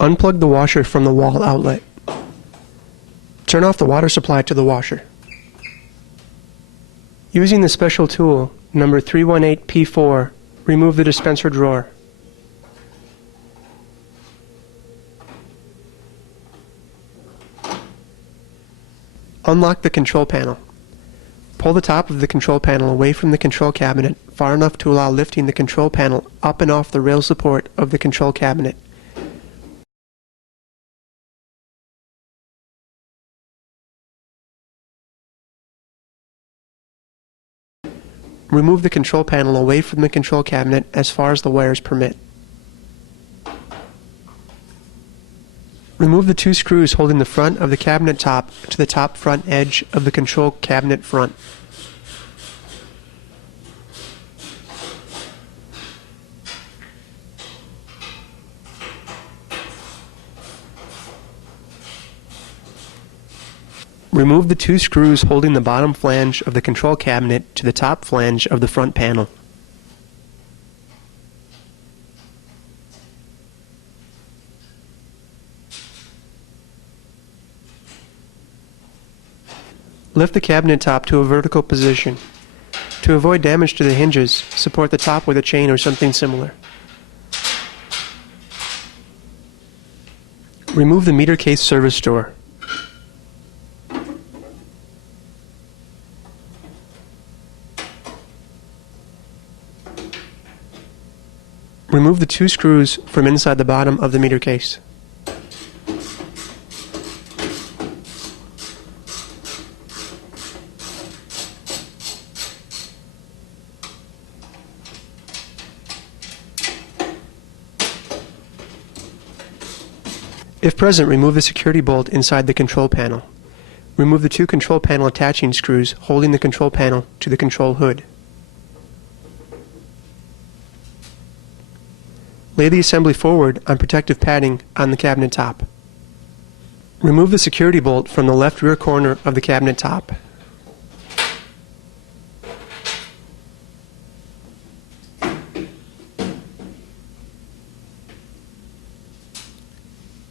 Unplug the washer from the wall outlet. Turn off the water supply to the washer. Using the special tool, number 318P4, remove the dispenser drawer. Unlock the control panel. Pull the top of the control panel away from the control cabinet far enough to allow lifting the control panel up and off the rail support of the control cabinet. Remove the control panel away from the control cabinet as far as the wires permit. Remove the two screws holding the front of the cabinet top to the top front edge of the control cabinet front. Remove the two screws holding the bottom flange of the control cabinet to the top flange of the front panel. Lift the cabinet top to a vertical position. To avoid damage to the hinges, support the top with a chain or something similar. Remove the meter case service door. Remove the two screws from inside the bottom of the meter case. If present, remove the security bolt inside the control panel. Remove the two control panel attaching screws holding the control panel to the control hood. Lay the assembly forward on protective padding on the cabinet top. Remove the security bolt from the left rear corner of the cabinet top.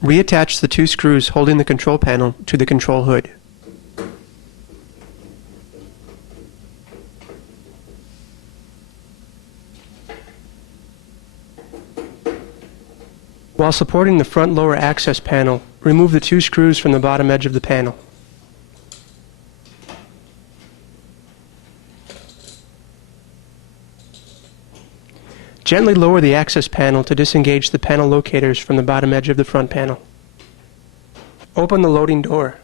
Reattach the two screws holding the control panel to the control hood. While supporting the front lower access panel, remove the two screws from the bottom edge of the panel. Gently lower the access panel to disengage the panel locators from the bottom edge of the front panel. Open the loading door.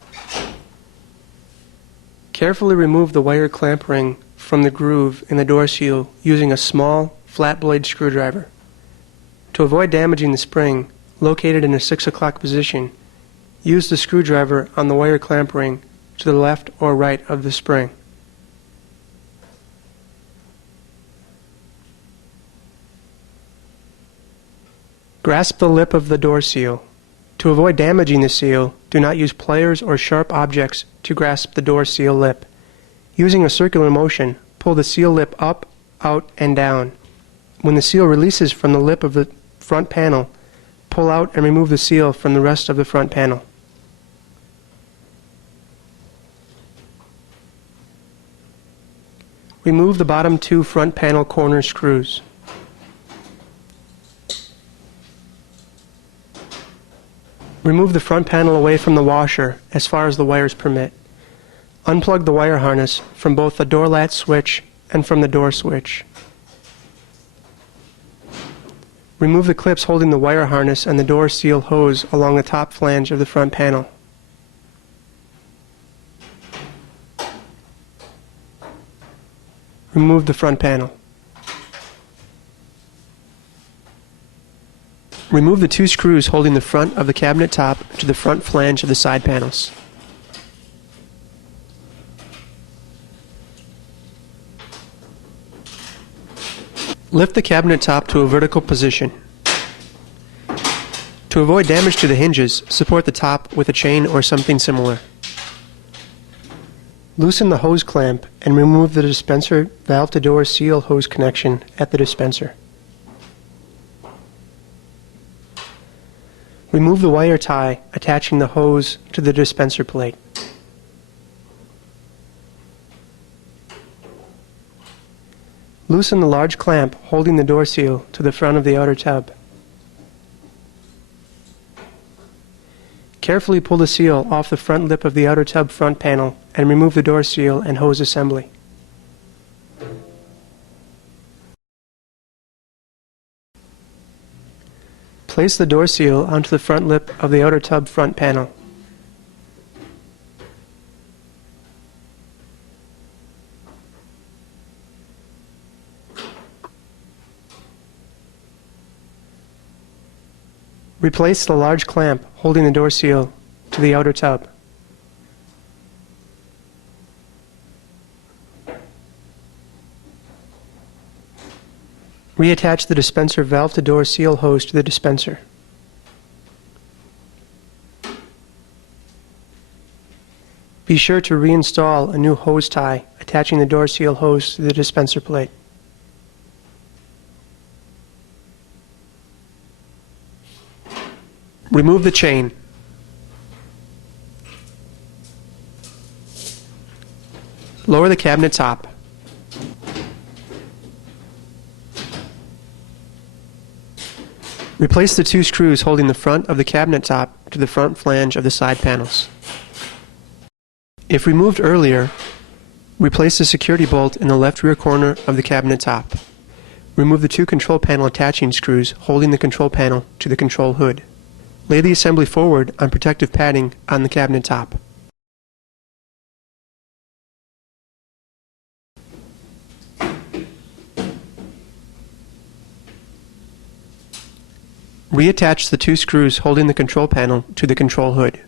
Carefully remove the wire clamp ring from the groove in the door seal using a small, flat blade screwdriver. To avoid damaging the spring, located in a 6 o'clock position, use the screwdriver on the wire clamp ring to the left or right of the spring. Grasp the lip of the door seal. To avoid damaging the seal, do not use pliers or sharp objects to grasp the door seal lip. Using a circular motion, pull the seal lip up, out, and down. When the seal releases from the lip of the front panel, pull out and remove the seal from the rest of the front panel. Remove the bottom two front panel corner screws. Remove the front panel away from the washer as far as the wires permit. Unplug the wire harness from both the door latch switch and from the door switch. Remove the clips holding the wire harness and the door seal hose along the top flange of the front panel. Remove the front panel. Remove the two screws holding the front of the cabinet top to the front flange of the side panels. Lift the cabinet top to a vertical position. To avoid damage to the hinges, support the top with a chain or something similar. Loosen the hose clamp and remove the dispenser valve-to-door seal hose connection at the dispenser. Remove the wire tie attaching the hose to the dispenser plate. Loosen the large clamp holding the door seal to the front of the outer tub. Carefully pull the seal off the front lip of the outer tub front panel and remove the door seal and hose assembly. Place the door seal onto the front lip of the outer tub front panel. Replace the large clamp holding the door seal to the outer tub. Reattach the dispenser valve-to-door seal hose to the dispenser. Be sure to reinstall a new hose tie attaching the door seal hose to the dispenser plate. Remove the chain. Lower the cabinet top. Replace the two screws holding the front of the cabinet top to the front flange of the side panels. If removed earlier, replace the security bolt in the left rear corner of the cabinet top. Remove the two control panel attaching screws holding the control panel to the control hood. Lay the assembly forward on protective padding on the cabinet top. Reattach the two screws holding the control panel to the control hood.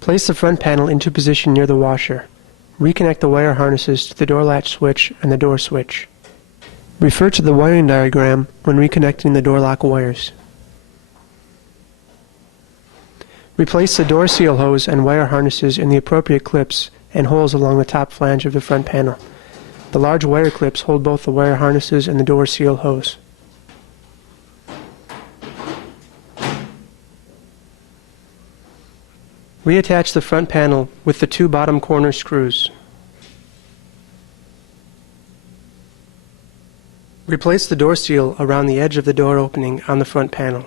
Place the front panel into position near the washer. Reconnect the wire harnesses to the door latch switch and the door switch. Refer to the wiring diagram when reconnecting the door lock wires. Replace the door seal hose and wire harnesses in the appropriate clips and holes along the top flange of the front panel. The large wire clips hold both the wire harnesses and the door seal hose. Reattach the front panel with the two bottom corner screws. Replace the door seal around the edge of the door opening on the front panel.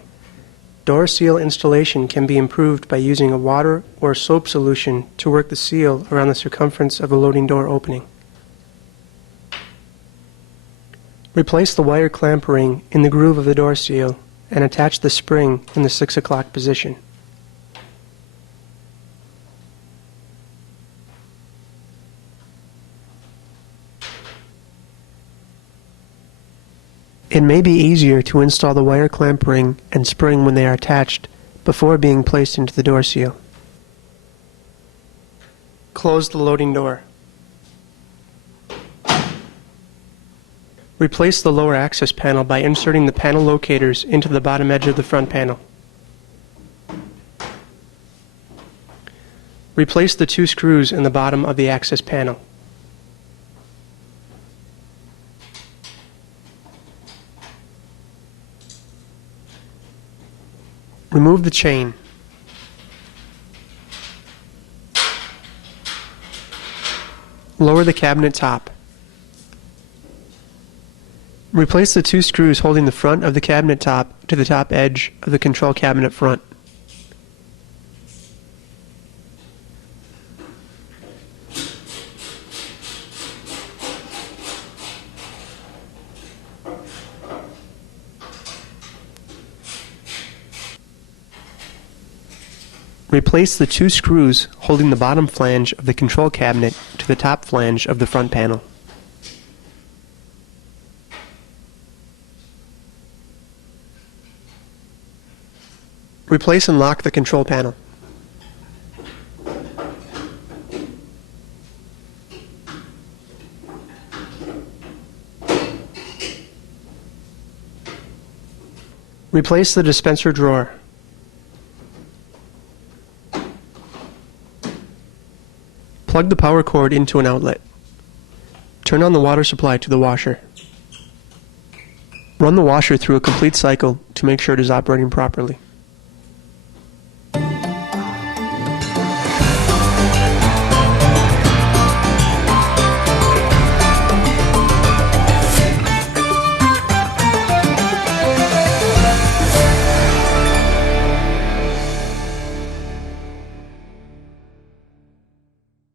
Door seal installation can be improved by using a water or soap solution to work the seal around the circumference of the loading door opening. Replace the wire clamp ring in the groove of the door seal and attach the spring in the 6 o'clock position. It may be easier to install the wire clamp ring and spring when they are attached before being placed into the door seal. Close the loading door. Replace the lower access panel by inserting the panel locators into the bottom edge of the front panel. Replace the two screws in the bottom of the access panel. Remove the chain. Lower the cabinet top. Replace the two screws holding the front of the cabinet top to the top edge of the control cabinet front. Replace the two screws holding the bottom flange of the control cabinet to to the top flange of the front panel. Replace and lock the control panel. Replace the dispenser drawer. Plug the power cord into an outlet. Turn on the water supply to the washer. Run the washer through a complete cycle to make sure it is operating properly.